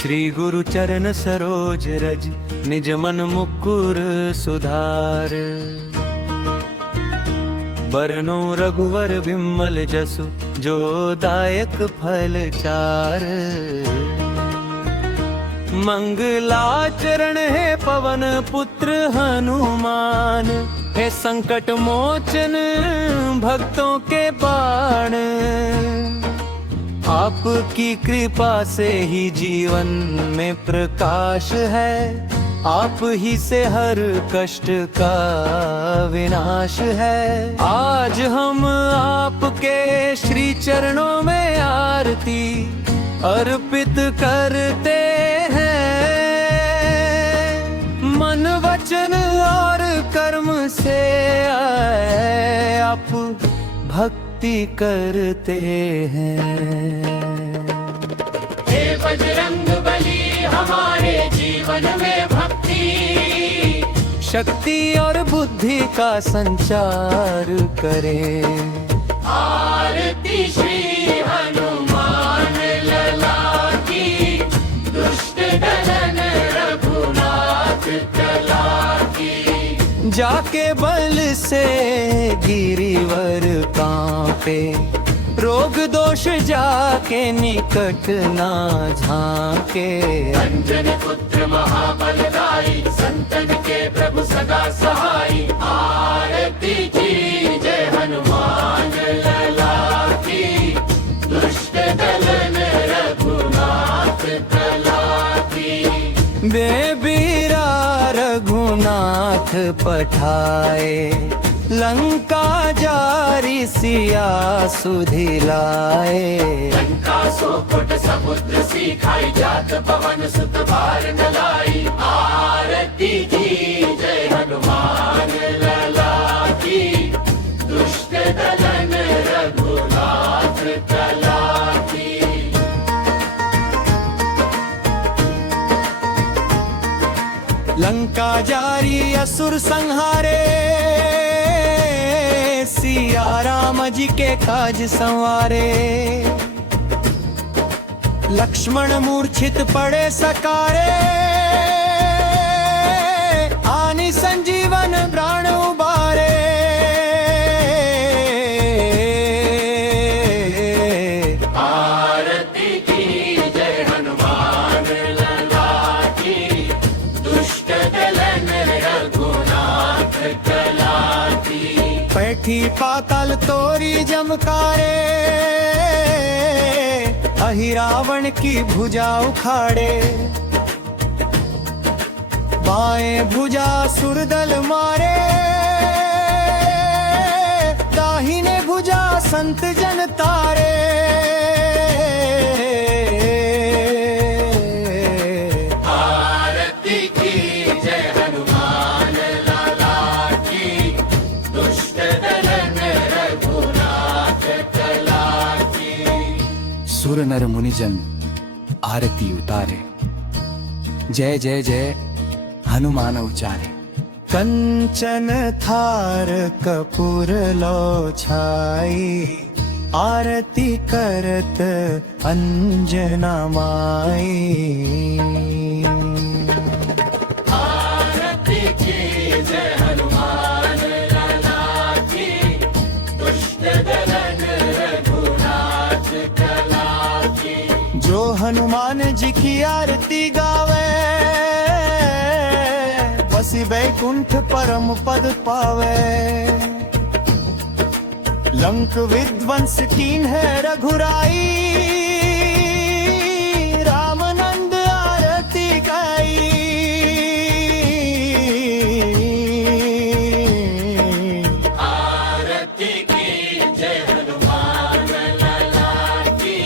श्री गुरु चरण सरोज रज, निज मन मुकुर सुधार। बरनो रघुवर विमल जसु, जो दायक फल चार। मंगलाचरण है पवन पुत्र हनुमान, है संकट मोचन भक्तों के बाण। आपकी कृपा से ही जीवन में प्रकाश है, आप ही से हर कष्ट का विनाश है। आज हम आपके श्री चरणों में आरती अर्पित करते हैं। मन वचन और कर्म से आप भक्ति करते हैं। हे बजरंग बली हमारे जीवन में भक्ति, शक्ति और बुद्धि का संचार करें। आरती श्री हनुमान लला की, दुष्ट दलन रघुनाथ कला की। जाके बल से गिरिवर कांपे, रोग दोष जाके निकट ना झांके। अंजन पुत्र महाबलदाई, संतन के प्रभु सदा सहाई। आरती की जय हनुमान लला की, दुष्ट दलन रघुनाथ कला की। बेबीरा रघुनाथ पठाए, लंका जारी सिया सुधिलाए। लंका सोपट समुद्र सिखाई, जात पवन सुत बार न लाई। आरती की जय हनुमान लला की, दुष्ट दलन रघुनाथ कला की। लंका जारी असुर संहारे, सिया राम जी के काज संवारे। लक्ष्मण मूर्छित पड़े सकारे, आनी संजीवन प्राण उबारे। आरती की जय हनुमान लला की, दुष्ट दलन रघुनाथ कला की। पैठी पाताल तोरी जमकारे, अहिरावण की भुजा उखाड़े। बाएं भुजा सुरदल मारे, दाहिने भुजा संत जन तारे। आरती की जय हनुमान लला की, दुष्ट दलन रघुनाथ कला की। सुर नर मुनिजन आरती उतारे, जय जय जय हनुमान उचारे। कंचन थार कपूर लो छाई, आरती करत अंजना माई। आरती की जय हनुमान लला की, दुष्ट दलन रघुनाथ कला की। जो हनुमान जी की आरती गावे, बसी बैकुंठ परम पद पावे। लंक विध्वंस कीन है रघुराई, राम नंद आरती गाई। आरती की जय हनुमान लला की,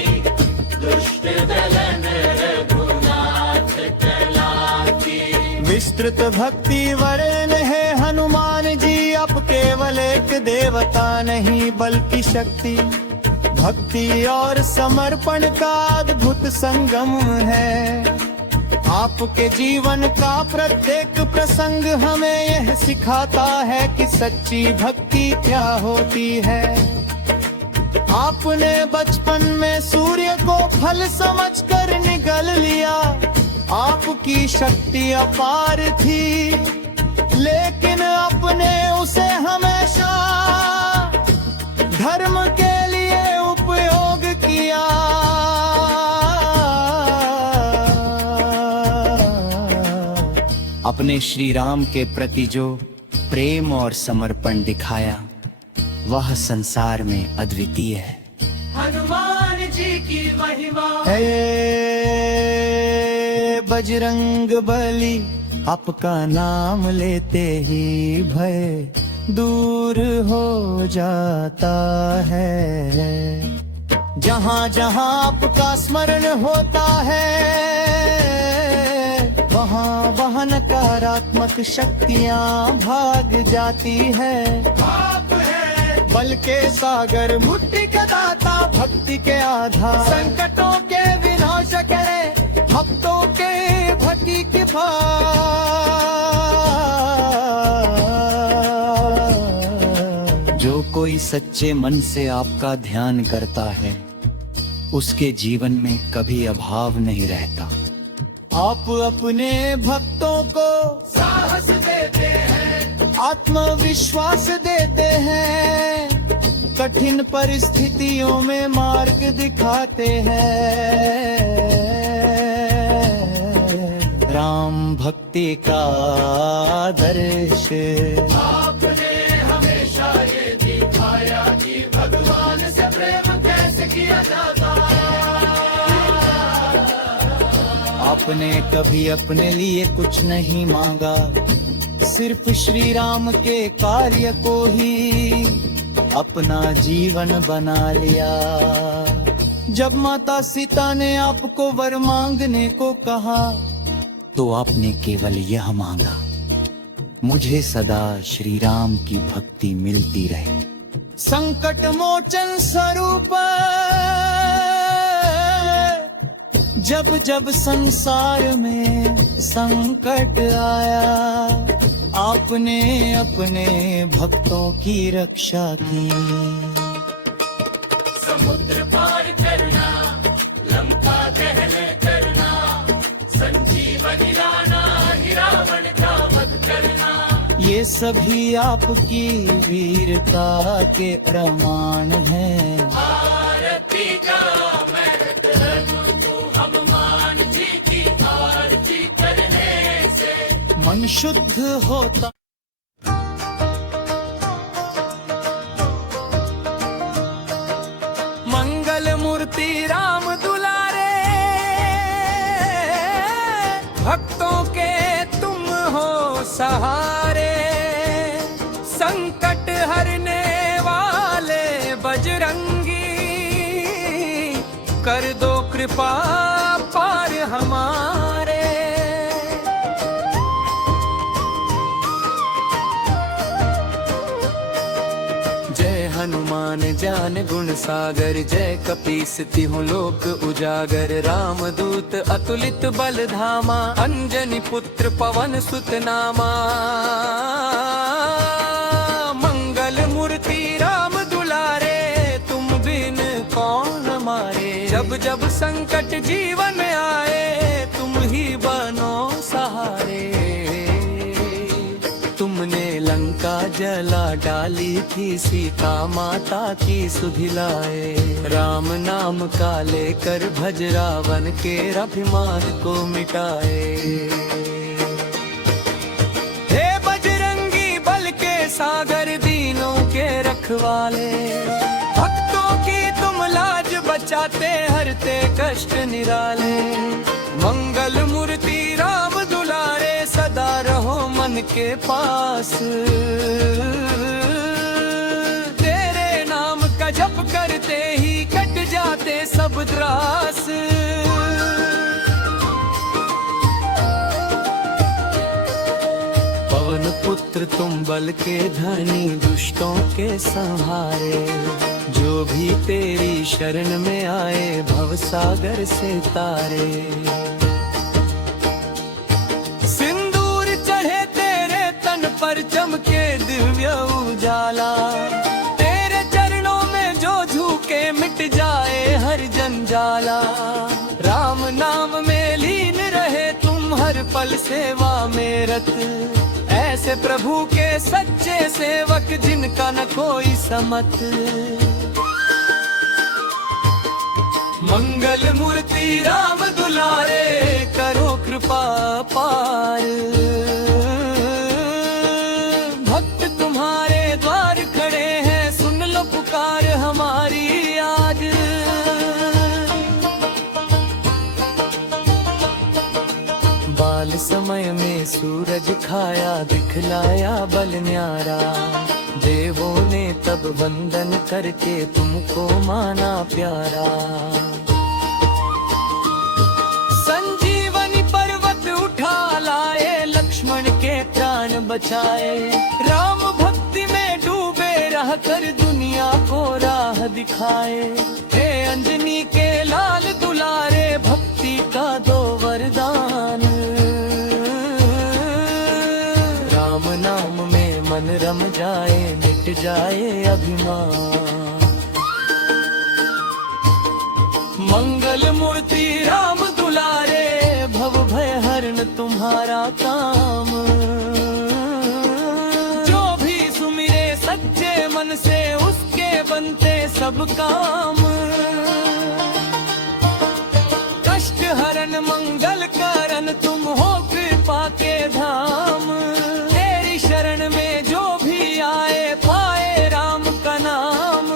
दुष्ट दलन रघुनाथ कला की। विस्तृत भक्ति वरण है हनुमान जी, अब केवल एक देवता नहीं बल्कि शक्ति, भक्ति और समर्पण का अद्भुत संगम है। आपके जीवन का प्रत्येक प्रसंग हमें यह सिखाता है कि सच्ची भक्ति क्या होती है। आपने बचपन में सूर्य को फल समझकर निगल लिया। आपकी शक्ति अपार थी, लेकिन अपने उसे हमेशा धर्म के लिए उपयोग किया। अपने श्री राम के प्रति जो प्रेम और समर्पण दिखाया, वह संसार में अद्वितीय है। हनुमान जी की महिमा हे बजरंग बली, आपका नाम लेते ही भय दूर हो जाता है। जहाँ जहाँ आपका स्मरण होता है, वहाँ वहाँ नकारात्मक शक्तियाँ भाग जाती है। आप है बल के सागर, मुट्ठी के दाता, भक्ति के आधार, संकटों के विनाश करे, भक्तों के भक्ति की जो कोई सच्चे मन से आपका ध्यान करता है, उसके जीवन में कभी अभाव नहीं रहता। आप अपने भक्तों को साहस देते हैं, आत्मविश्वास देते हैं, कठिन परिस्थितियों में मार्ग दिखाते हैं। राम भक्ति का आदर्श आपने हमेशा ये दिखाया कि भगवान से प्रेम कैसे किया जाता। आपने कभी अपने लिए कुछ नहीं मांगा, सिर्फ श्री राम के कार्य को ही अपना जीवन बना लिया। जब माता सीता ने आपको वर मांगने को कहा, तो आपने केवल यह मांगा, मुझे सदा श्री राम की भक्ति मिलती रहे। संकट मोचन स्वरूप जब जब संसार में संकट आया, आपने अपने भक्तों की रक्षा की। समुद्र पार करना, लंका दहन करना, संजीवनी लाना, रावण का वध करना, ये सभी आपकी वीरता के प्रमाण हैं। आरती का महत्व हनुमान जी की आरती करने से मन शुद्ध होता। मंगल मूर्ति राम दुलारे, भक्तों के तुम हो सहारे। संकट हरने वाले बजरंगी, कर दो कृपा पार हमारे। जय हनुमान ज्ञान गुण सागर, जय कपीस तिहुँ लोक उजागर। राम दूत अतुलित बल धामा, अंजनी पुत्र पवन सुत नामा। मंगल मूर्ति राम दुलारे, तुम बिन कौन मारे। जब जब संकट जीवन आए, तुम ही बनो सहारे। तुमने लंका जला डाली थी, सीता माता की सुधिलाए। राम नाम का लेकर भज रावण के अभिमान को मिटाए। हे बजरंगी बल के सागर, दीनों के रखवाले, भक्तों की तुम लाज बचाते, हरते कष्ट निराले। मंगल मूर्ति राम दुलारे, सदा रहो मन के पास। तेरे नाम का जप करते ही कट जाते सब त्रास। पवन पुत्र तुम बल के धनी, दुष्टों के संहारे। जो भी तेरी शरण में आए, भव सागर से तारे। सिंदूर चढ़े तेरे तन पर, चमके दिव्य उजाला। तेरे चरणों में जो झुके, मिट जाए हर जंजाला। राम नाम सेवा में रत, ऐसे प्रभु के सच्चे सेवक जिनका न कोई समत। मंगल मूर्ति राम दुलारे, करो कृपा पार। भक्त तुम्हारे द्वार खड़े हैं, सुन लो पुकार हमारी आज। बाल समय में सूरज खाया, दिखलाया बल न्यारा। देवों ने तब वंदन करके तुमको माना प्यारा। संजीवनी पर्वत उठा लाए, लक्ष्मण के प्राण बचाए। राम भक्ति में डूबे रह कर दुनिया को राह दिखाए। हे अंजनी के लाल दुलारे, भक्ति का दो वरदान। राम नाम में मन रम जाए, मिट जाए अभिमान। मंगल मूर्ति राम दुलारे, भव भय हरण तुम्हारा काम। जो भी सुमिरे सच्चे मन से, उसके बनते सब काम। कष्ट हरण मंगल कारण, तुम हो कृपा के धाम। तेरी शरण में जो भी आए, पाए राम का नाम।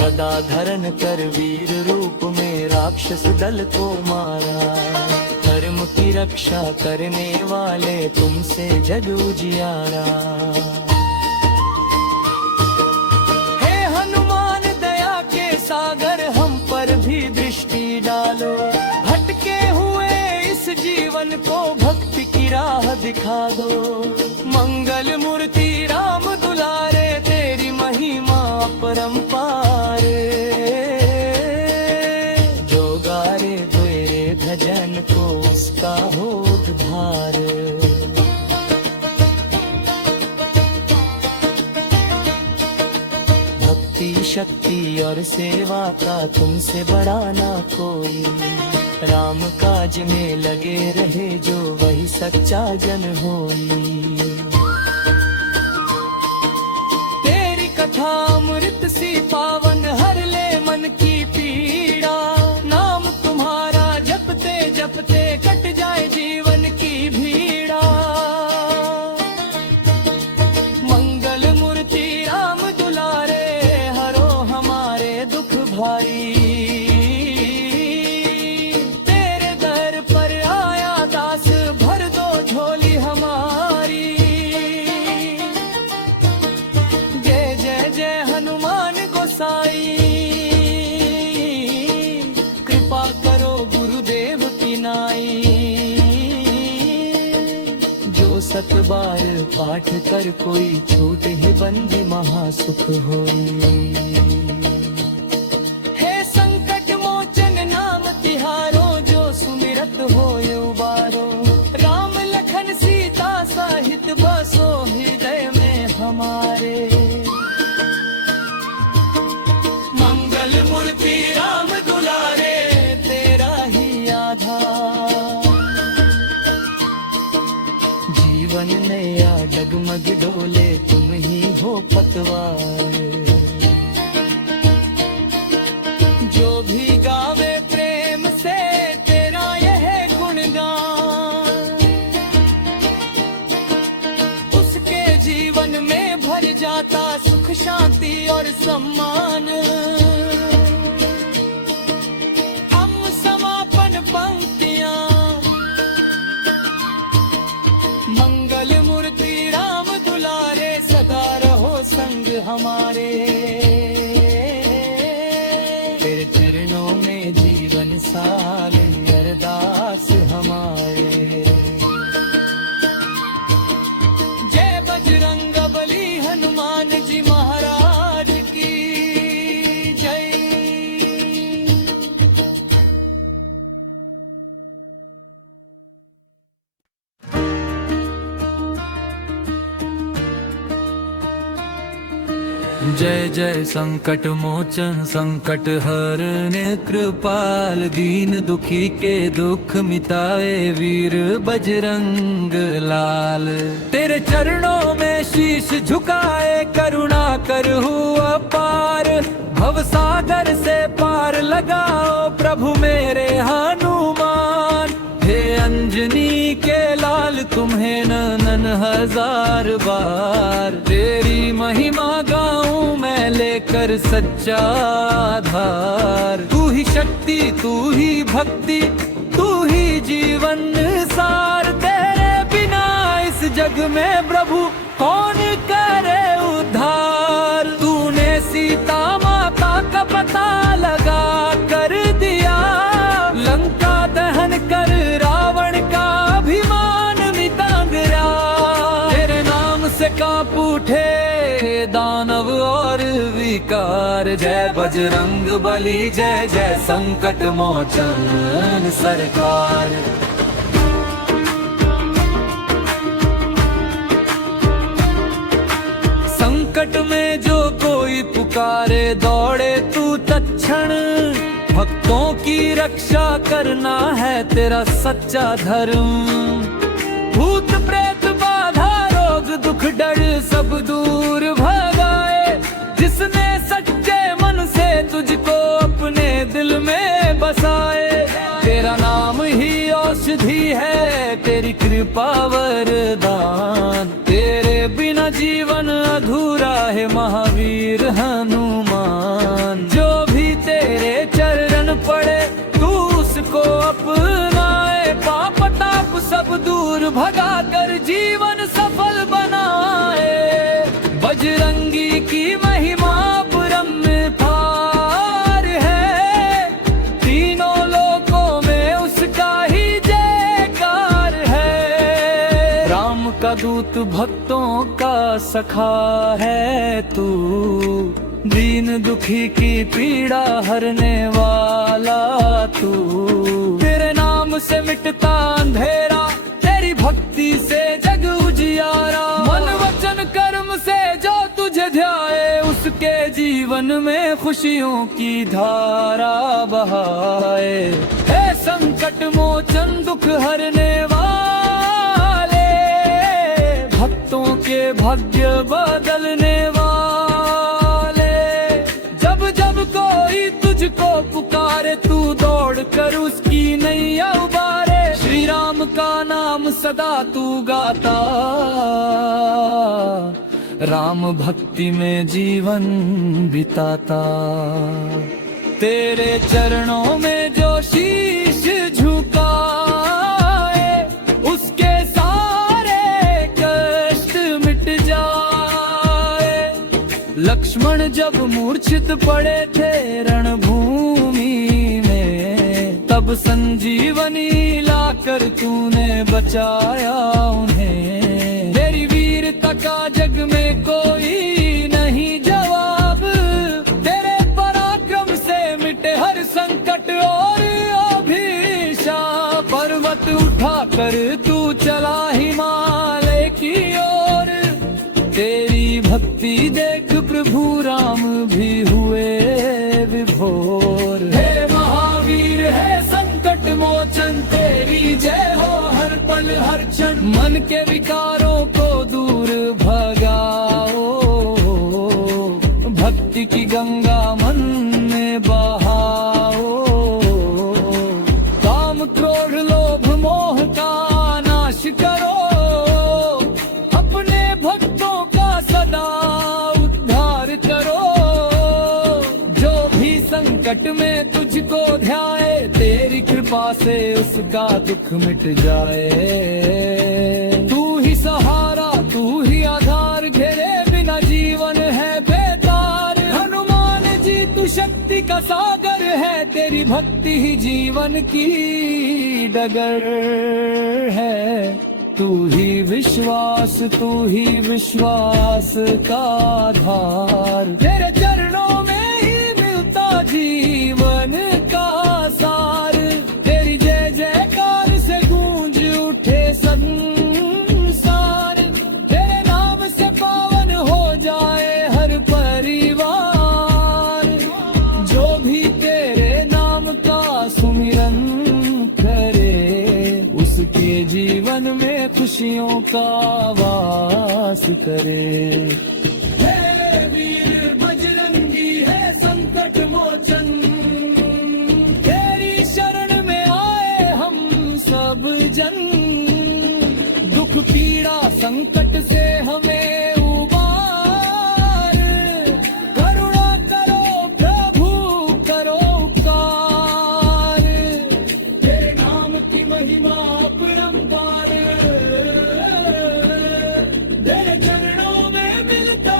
गदा धरण कर वीर रूप में, राक्षस दल को मारा। धर्म की रक्षा करने वाले, तुमसे जग उजियारा। हे हनुमान दया के सागर, हम पर भी दृष्टि डालो। भटके हुए इस जीवन को, भक्ति की राह दिखा दो। मंगल मूर्ति राम दुलारे, तेरी महिमा अपरंपार। जो गारे तेरे भजन को, उसका हो उद्धार। भक्ति शक्ति और सेवा का तुमसे बड़ा ना कोई। राम काज में लगे रहे जो, वही सच्चा जन होई। तेरी कथा अमृत सी पावन, हर ले मन की पीड़ा। नाम तुम्हारा जपते जपते, कट जाए जीवन की भीड़ा। मंगल मूर्ति राम दुलारे, हरो हमारे दुख भारी। कृपा करो गुरुदेव की नाई। जो सत बार पाठ कर कोई, छूट ही बंदी महासुख होई। हे संकट मोचन नाम तिहारो, जो सुमिरत होय उबारो। राम लखन सीता सहित बसो, हृदय में हमारे। मंगल मूर्ति राम दुलारे, तेरा ही आधार। जीवन नया डगमग डोले, तुम ही हो पतवार। जो भी गावे प्रेम से, तेरा यह गुणगान। उसके जीवन में भर जाता सुख शांति और सम्मान। हम समापन पंक्तियां, मंगल मूर्ति राम दुलारे, सदा रहो संग हमारे। तेरे चरणों में जीवन साल, अरदास हमारे। जय बजरंग बली, हनुमान जी महाराज की। जय जय संकट मोचन संकट हरने कृपाल, दीन दुखी के दुख मिटाए वीर बजरंग लाल। तेरे चरणों में शीश झुकाए करुणा कर हुआ पार, भव सागर से पार लगाओ प्रभु मेरे हनुमान। हे अंजनी के लाल तुम्हें ननन हजार बार, तेरी महिमा गाऊं मैं लेकर सच्चा आधार। तू ही शक्ति तू ही भक्ति तू ही जीवन सार, तेरे बिना इस जग में प्रभु कौन करे उद्धार। तूने सीता माता का पता लगा कर दिया, लंका दहन कर रावण का अभिमान मिटा गया। तेरे नाम से कांप उठे दानव और विकार, जय बजरंग बली जय जय संकट मोचन सरकार। संकट में जो कोई पुकारे दौड़े तू तत्क्षण, भक्तों की रक्षा करना है तेरा सच्चा धर्म। भूत प्रेत बाधा रोग दुख डर सब दूर भगाए, जिसने सच्चे मन से तुझको अपने दिल में बसाए। तेरा नाम ही औषधि है तेरी कृपा वरदान, तेरे बिना जीवन अधूरा है महावीर हनुमान। जो भी तेरे चरण पड़े तू उसको अपनाए, पाप ताप सब दूर भगा कर जीवन सफल बनाए। बजरंगी की महिमा परम्पार है, तीनों लोकों में उसका ही जयकार है। राम का दूत भक्तों का सखा है तू, दीन दुखी की पीड़ा हरने वाला तू। तेरे नाम से मिटता अंधेरा, तेरी भक्ति से जग उजियारा। मन वचन कर्म से जो तुझे ध्याए, उसके जीवन में खुशियों की धारा बहाए। हे संकट मोचन दुख हरने वाले, भक्तों के भाग्य बदलने वाले। जब जब कोई तुझको पुकारे तू दौड़ कर उसकी नैया उबारे। श्री राम का नाम सदा तू गाता, राम भक्ति में जीवन बिताता। तेरे चरणों में जो शीश झुकाए, उसके सारे कष्ट मिट जाए। लक्ष्मण जब मूर्छित पड़े थे रणभूमि में, तब संजीवनी लाकर तूने बचाया उन्हें। तेरी वीरता का जग में कोई नहीं जवाब, तेरे पराक्रम से मिटे हर संकट और अभिशाप। पर्वत उठाकर तू चला हिमालय की ओर, तेरी भक्ति देख प्रभु राम भी हुए विभोर। हे महावीर है संकट मोचन, तेरी जय हो हर पल हर क्षण। मन के विकारों को दूर भगाओ, भक्ति की गंगा मन में बहाओ। काम क्रोध लोभ मोह का नाश करो, अपने भक्तों का सदा उद्धार करो। जो भी संकट में तुझको ध्याए, तेरी कृपा से उसका दुख मिट जाए। तू ही सहारा तू ही आधार, घेरे बिना जीवन है बेकार। हनुमान जी तू शक्ति का सागर है, तेरी भक्ति ही जीवन की डगर है। तू ही विश्वास का आधार, तेरे चरणों में ही मिलता जीवन का सार। तेरी जय जयकार से गूंज उठे संसार, तेरे नाम से पावन हो जाए हर परी मन में खुशियों का वास करे। हे वीर बजरंगी है संकट मोचन, तेरी शरण में आए हम सब जन। दुख पीड़ा संकट से हमें उबार, करुणा करो प्रभु करो उपकार। तेरे नाम की महिमा अपरंपार, तेरे चरणों में मिलता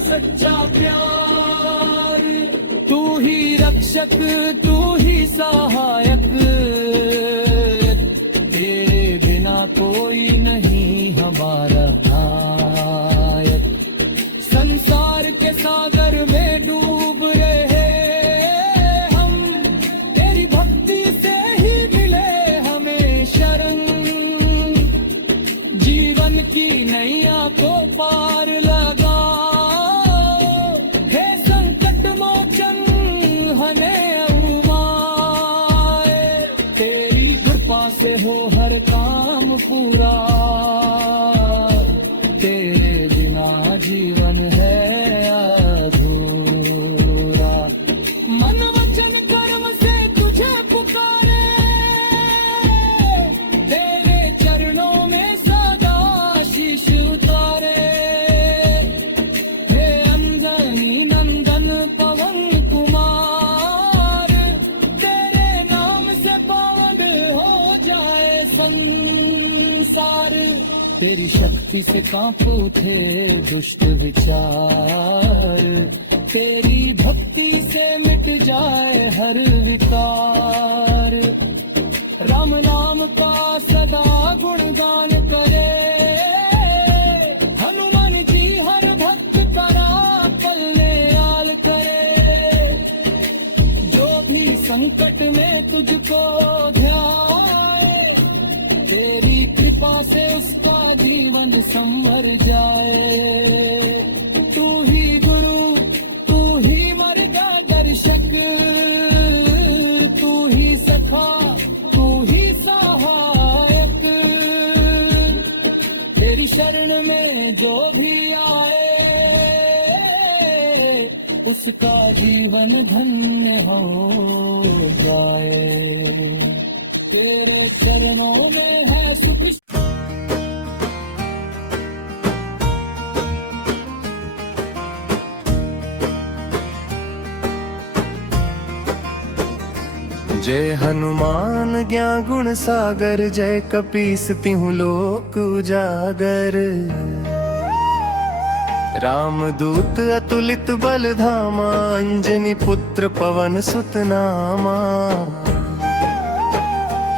सच्चा प्यार। तू ही रक्षक तू ही सहायक, तेरे बिना कोई नहीं हमारा नायक। संसार के सागर में डूब रहे हम, तेरी भक्ति से ही मिले हमें शरण। जीवन की नैया को पार लगा, हे संकट मोचन हने उमाए। तेरी कृपा से हो हर काम पूरा, तेरे बिना जीवन है अधूरा। मन वचन कर्म से तुझे पुकारे, तेरे चरणों में सदा शीश उतारे। हे अंजनी नंदन पवन कुमार, तेरे नाम से पावन हो जाए संसार। तेरी शक्ति से कांप उठे दुष्ट विचार, तेरी भक्ति से मिट जाए हर विकार। राम नाम का सदा गुणगान करे, हनुमान जी हर भक्त करा कल्याण करे। जो भी संकट में तुझको ध्याए, तेरी कृपा से उसका जीवन संवर जाए। तू ही गुरु तू ही मार्गदर्शक, तू ही सखा तू ही सहायक। तेरी शरण में जो भी आए, उसका जीवन धन्य हो जाए। तेरे चरणों में है सुख। जय हनुमान ज्ञान गुण सागर, जय कपीस तिहु लोक उजागर। रामदूत अतुलित बल धामा, अंजनी पुत्र पवन सुत नामा।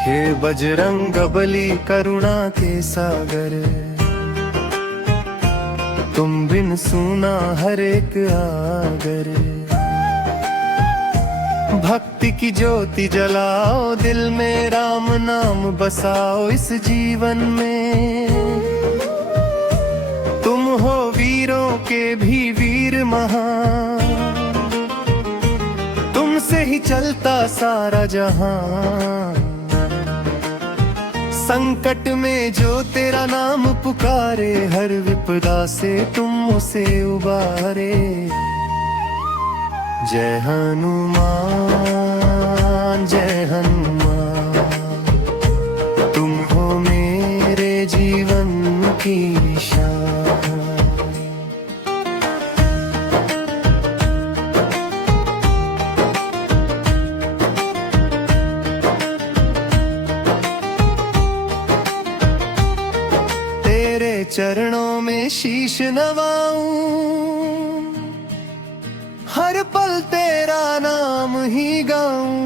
हे बजरंग बली करुणा के सागर, तुम बिन सूना हर एक आगर। भक्ति की ज्योति जलाओ दिल में, राम नाम बसाओ इस जीवन में। तुम हो वीरों के भी वीर महान, तुमसे ही चलता सारा जहां। संकट में जो तेरा नाम पुकारे, हर विपदा से तुम उसे उबारे। जय हनुमान जय हनुमान, तुम हो मेरे जीवन की शान। तेरे चरणों में शीश नवाऊं, हर पल तेरा नाम ही गाऊं।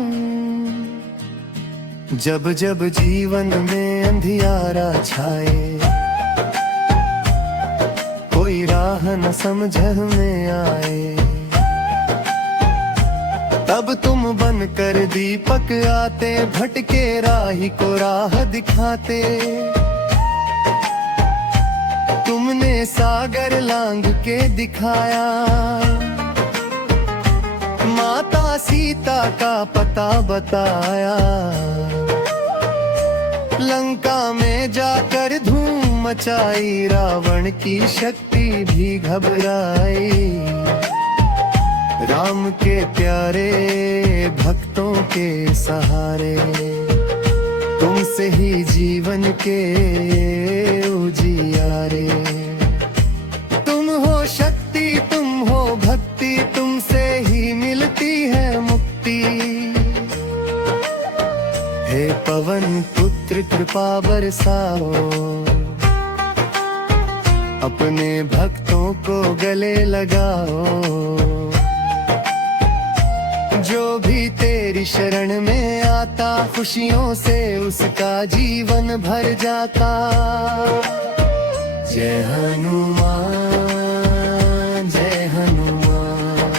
जब जब जीवन में अंधियारा छाए, कोई राह न समझ में आए, तब तुम बनकर दीपक आते, भटके राही को राह दिखाते। तुमने सागर लांग के दिखाया, माता सीता का पता बताया। लंका में जाकर धूम मचाई, रावण की शक्ति भी घबराई। राम के प्यारे भक्तों के सहारे, तुमसे ही जीवन के उजियारे। तुम हो शक्ति, तुम हो भक्ति, तुमसे ही मिलती है मुक्ति। हे पवन पुत्र कृपा बरसाओ, अपने भक्तों को गले लगाओ। जो भी तेरी शरण में आता, खुशियों से उसका जीवन भर जाता। जय हनुमान, जय हनुमान,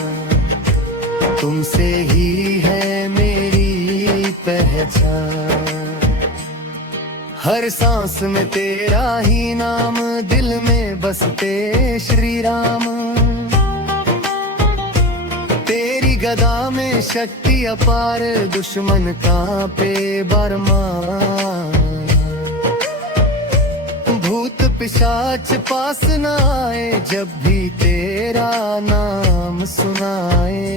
तुमसे ही है मेरी पहचान। हर सांस में तेरा ही नाम, दिल में बसते श्री राम। तेरी गदा में शक्ति अपार, दुश्मन कांपे बरमान। भूत पिशाच पास न आए, जब भी तेरा नाम सुनाए।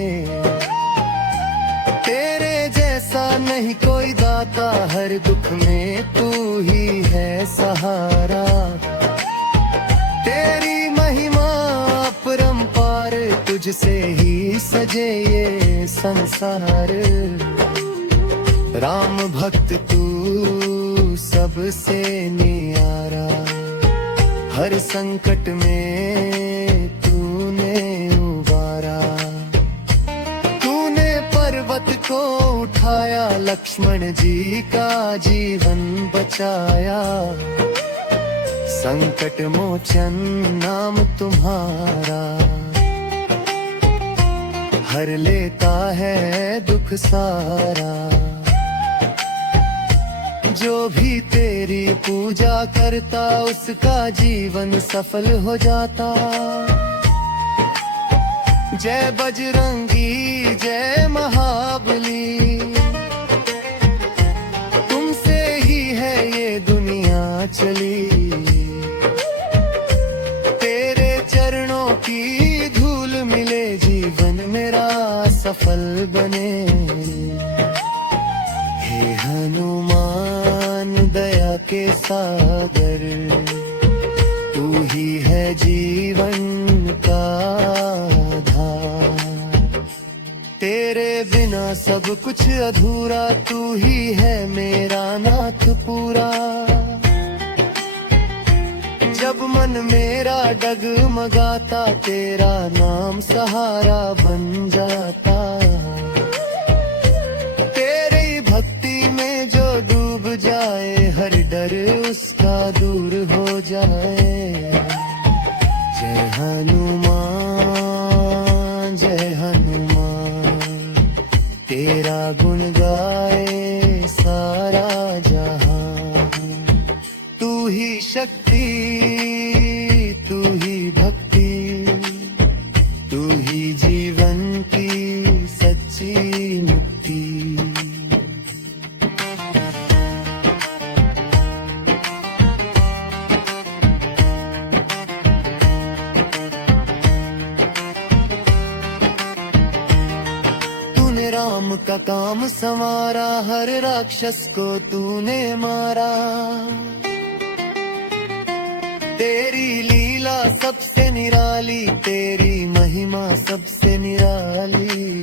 तेरे जैसा नहीं कोई दाता, हर दुख में तू ही है सहारा। तेरी महिमा अपरंपार, तुझसे ही सजे ये संसार। राम भक्त तू सबसे नियारा, हर संकट में तूने उबारा। तूने पर्वत को उठाया, लक्ष्मण जी का जीवन बचाया। संकट मोचन नाम तुम्हारा, हर लेता है दुख सारा। जो भी तेरी पूजा करता, उसका जीवन सफल हो जाता। जय बजरंगी, जय महाबली, तुमसे ही है ये दुनिया चली। तेरे चरणों की धूल मिले, जीवन मेरा सफल बने। हे हनुमान दया के सागर, तू ही है जीवन का आधार। तेरे बिना सब कुछ अधूरा, तू ही है मेरा नाथ पूरा। जब मन मेरा डगमगाता, तेरा नाम सहारा बन जाता। तेरी भक्ति में जो डूब जाए, हर डर उसका दूर हो जाए। जय हनुमान, जय हनुमान, तेरा गुण गाए सारा जहां। तू ही शक्ति, तू ही भक्ति, तू ही जीवन की सच्ची मुक्ति। तूने राम का काम संवारा, हर राक्षस को तूने मारा। तेरी लीला सबसे निराली, तेरी महिमा सबसे निराली।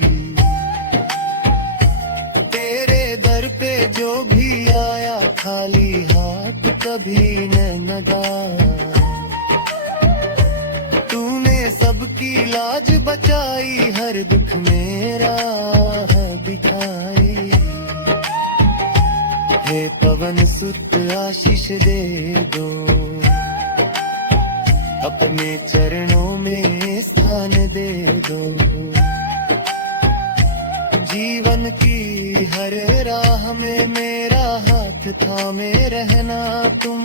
तेरे दर पे जो भी आया, खाली हाथ कभी न लगा। तूने सबकी लाज बचाई, हर दुख में राह दिखाई। हे पवन सुत आशीष दे दो, अपने चरणों में स्थान दे दो। जीवन की हर राह में मेरा हाथ थामे रहना तुम।